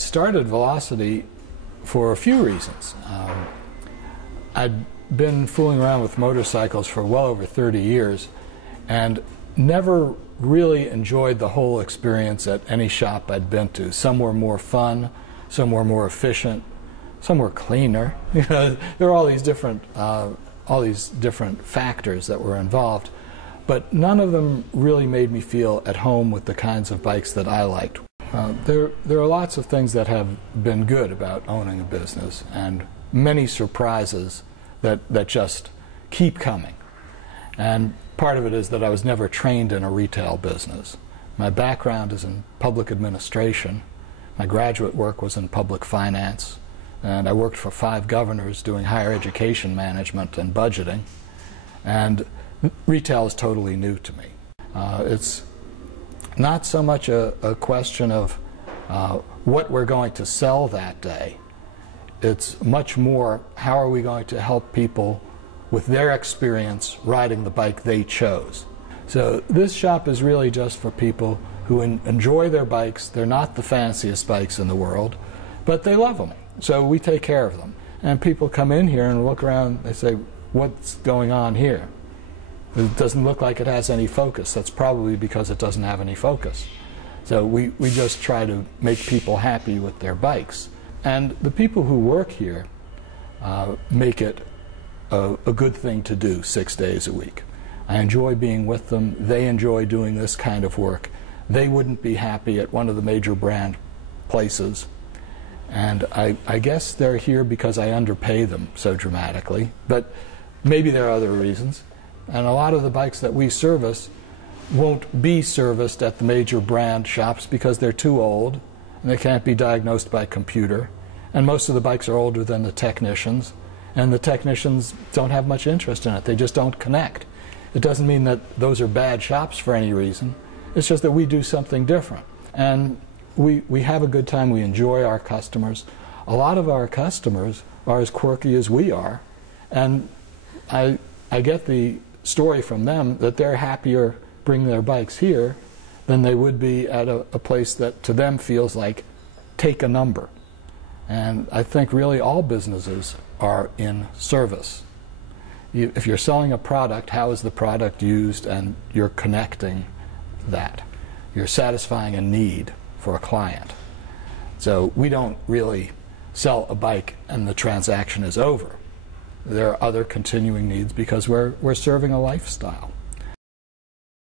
started Velocity for a few reasons. I'd been fooling around with motorcycles for well over 30 years and never really enjoyed the whole experience at any shop I'd been to. Some were more fun, some were more efficient, some were cleaner. You know, there were all these different factors that were involved, but none of them really made me feel at home with the kinds of bikes that I liked. There are lots of things that have been good about owning a business, and many surprises that just keep coming. And part of it is that I was never trained in a retail business. My background is in public administration. My graduate work was in public finance, and I worked for 5 governors doing higher education management and budgeting. And retail is totally new to me. It's not so much a question of what we're going to sell that day. It's much more, how are we going to help people with their experience riding the bike they chose. So this shop is really just for people who enjoy their bikes. They're not the fanciest bikes in the world, but they love them. So we take care of them. And people come in here and look around, they say, what's going on here? It doesn't look like it has any focus. That's probably because it doesn't have any focus. So we just try to make people happy with their bikes. And the people who work here make it a good thing to do 6 days a week. I enjoy being with them. They enjoy doing this kind of work. They wouldn't be happy at one of the major brand places. And I guess they're here because I underpay them so dramatically. But maybe there are other reasons. And a lot of the bikes that we service won't be serviced at the major brand shops because they're too old and they can't be diagnosed by computer. And most of the bikes are older than the technicians, and the technicians don't have much interest in it. They just don't connect. It doesn't mean that those are bad shops for any reason. It's just that we do something different. And we have a good time. We enjoy our customers. A lot of our customers are as quirky as we are, and I get the story from them that they're happier bringing their bikes here than they would be at a place that to them feels like take a number. And I think really all businesses are in service. If you're selling a product, how is the product used, and you're connecting that. You're satisfying a need for a client. So we don't really sell a bike and the transaction is over. There are other continuing needs because we're serving a lifestyle.